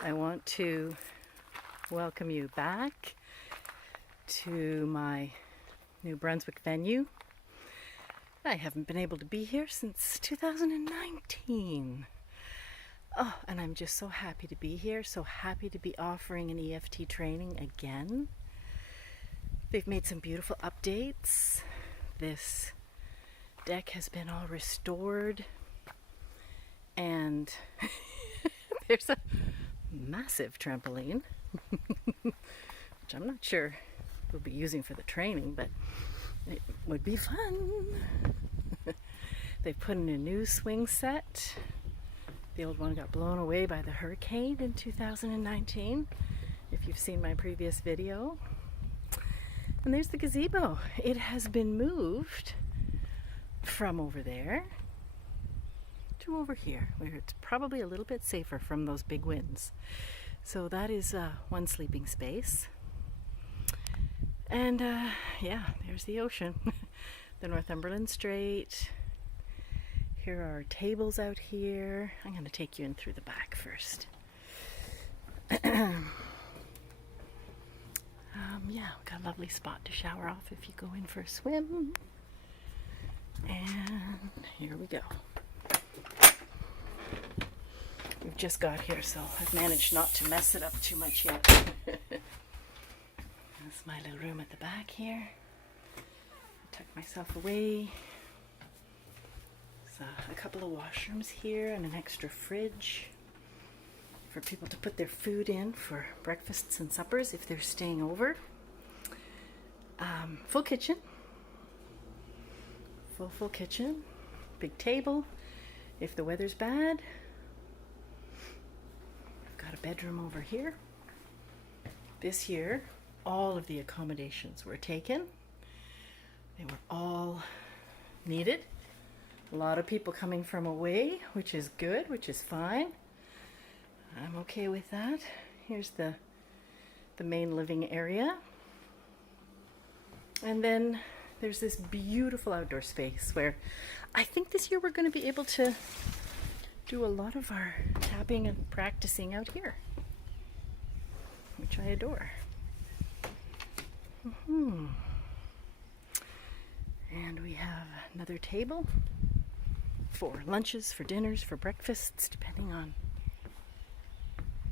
I want to welcome you back to my New Brunswick venue. I haven't been able to be here since 2019. Oh, and I'm just so happy to be here, so happy to be offering an EFT training again. They've made some beautiful updates. This deck has been all restored, and there's a massive trampoline, which I'm not sure we'll be using for the training, but it would be fun. They've put in a new swing set. The old one got blown away by the hurricane in 2019, if you've seen my previous video. And there's the gazebo. It has been moved from over there to over here, where it's probably a little bit safer from those big winds. So that is one sleeping space. And yeah, there's the ocean. The Northumberland Strait. Here are our tables out here. I'm going to take you in through the back first. Yeah, we've got a lovely spot to shower off if you go in for a swim. And here we go. We've just got here, so I've managed not to mess it up too much yet. That's my little room at the back here. I tuck myself away. There's a couple of washrooms here and an extra fridge for people to put their food in for breakfasts and suppers if they're staying over. Full kitchen. Full kitchen. Big table if the weather's bad. I've got a bedroom over here. This year, all of the accommodations were taken. They were all needed. A lot of people coming from away, which is good, which is fine. I'm okay with that. Here's the main living area. And then there's this beautiful outdoor space where I think this year we're going to be able to do a lot of our tapping and practicing out here, which I adore. And we have another table for lunches, for dinners, for breakfasts, depending on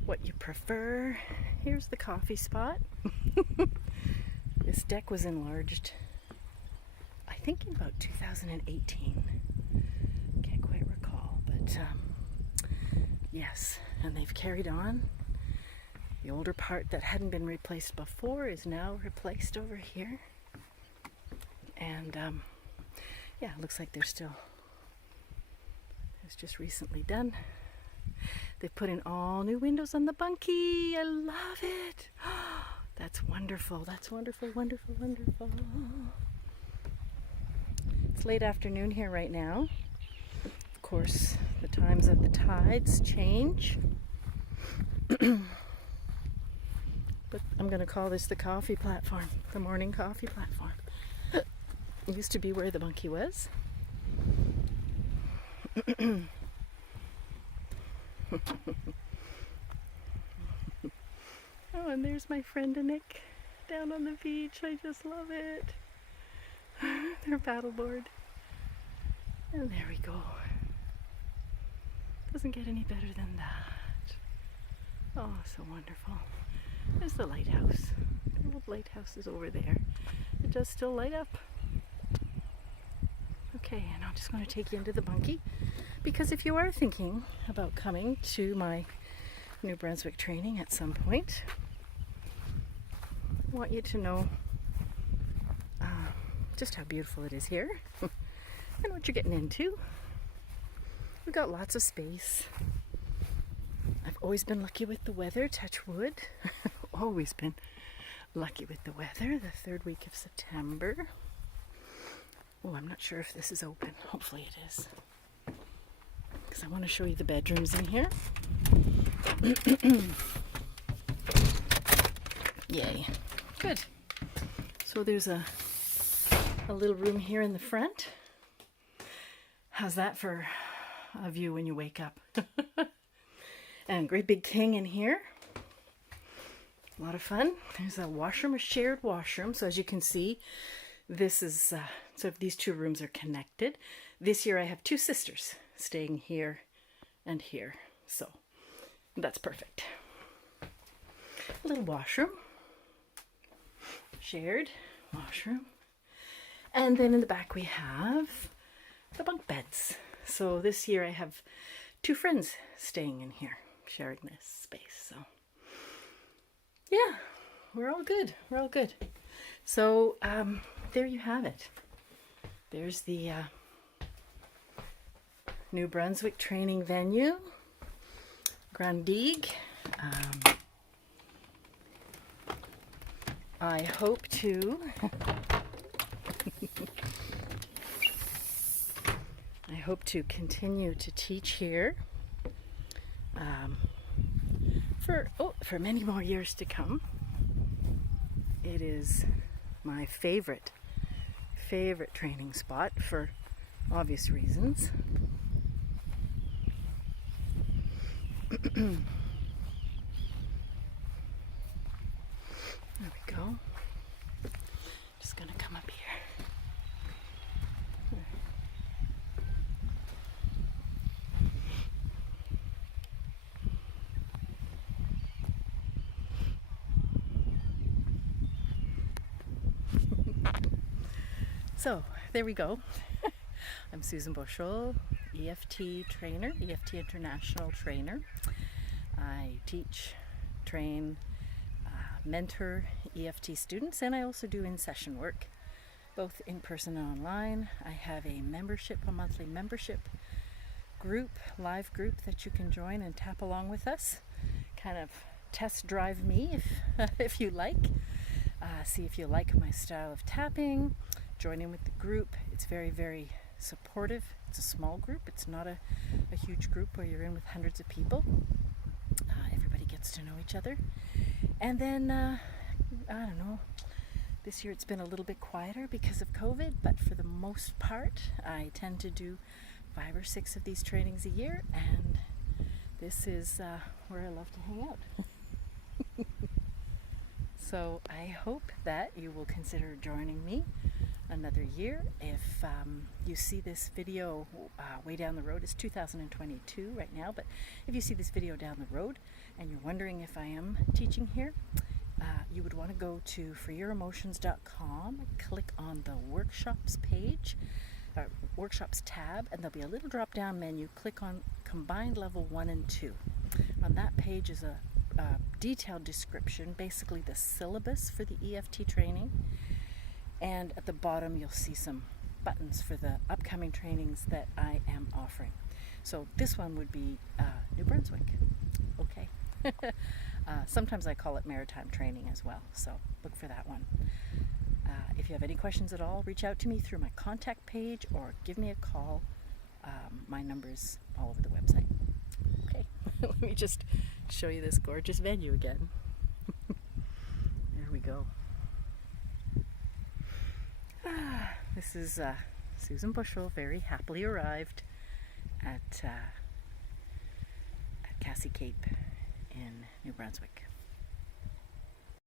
what you prefer. Here's the coffee spot. This deck was enlarged, I think, in about 2018. Can't quite recall, but yes, and they've carried on. The older part that hadn't been replaced before is now replaced over here. And yeah, it looks like it's just recently done. They've put in all new windows on the bunkie. I love it. That's wonderful. That's wonderful, wonderful, wonderful. It's late afternoon here right now. Of course, the times of the tides change. But I'm going to call this the coffee platform, the morning coffee platform. It used to be where the bunkie was. Oh, and there's my friend Nick down on the beach. I just love it. Their paddleboard. And there we go. Doesn't get any better than that. Oh, so wonderful. There's the lighthouse. The old lighthouse is over there. It does still light up. Okay, and I'm just going to take you into the bunkie, because if you are thinking about coming to my New Brunswick training at some point, I want you to know just how beautiful it is here and what you're getting into. We've got lots of space. I've always been lucky with the weather, touch wood. Always been lucky with the weather. The third week of September. Oh, I'm not sure if this is open. Hopefully it is, because I want to show you the bedrooms in here. Yay. Good. So there's a little room here in the front. How's that for a view when you wake up? And great big king in here. A lot of fun. There's a washroom, a shared washroom. So as you can see, this is sort of these two rooms are connected. This year I have two sisters staying here and here. So that's perfect. A little washroom. Shared washroom. And then in the back we have the bunk beds. So this year I have two friends staying in here, sharing this space. So yeah, we're all good. We're all good. So there you have it. There's the New Brunswick training venue, Grand Digue. I hope to continue to teach here for many more years to come. It is my favorite training spot for obvious reasons. There we go. Just gonna come up here. So there we go. I'm Susan Bushel, EFT trainer, EFT international trainer. I teach, train, mentor EFT students, and I also do in-session work, both in person and online. I have a membership, a monthly membership group, live group that you can join and tap along with us. Kind of test drive me if you like. See if you like my style of tapping. Join in with the group. It's very, very supportive. It's a small group. It's not a huge group where you're in with hundreds of people. Everybody gets to know each other. And then, I don't know, this year it's been a little bit quieter because of COVID, but for the most part, I tend to do 5 or 6 of these trainings a year, and this is where I love to hang out. So I hope that you will consider joining me another year. If you see this video way down the road, it's 2022 right now, but if you see this video down the road and you're wondering if I am teaching here, you would want to go to freeyoremotions.com, click on the workshops page, workshops tab, and there'll be a little drop down menu. Click on combined level 1 and 2. On that page is a detailed description, basically the syllabus for the EFT training. And at the bottom you'll see some buttons for the upcoming trainings that I am offering. So this one would be New Brunswick. Okay. Sometimes I call it maritime training as well, so look for that one. If you have any questions at all, reach out to me through my contact page or give me a call. My number's all over the website. Okay, let me just show you this gorgeous venue again. There we go. This is Susan Bushel, very happily arrived at Cassie Cape in New Brunswick.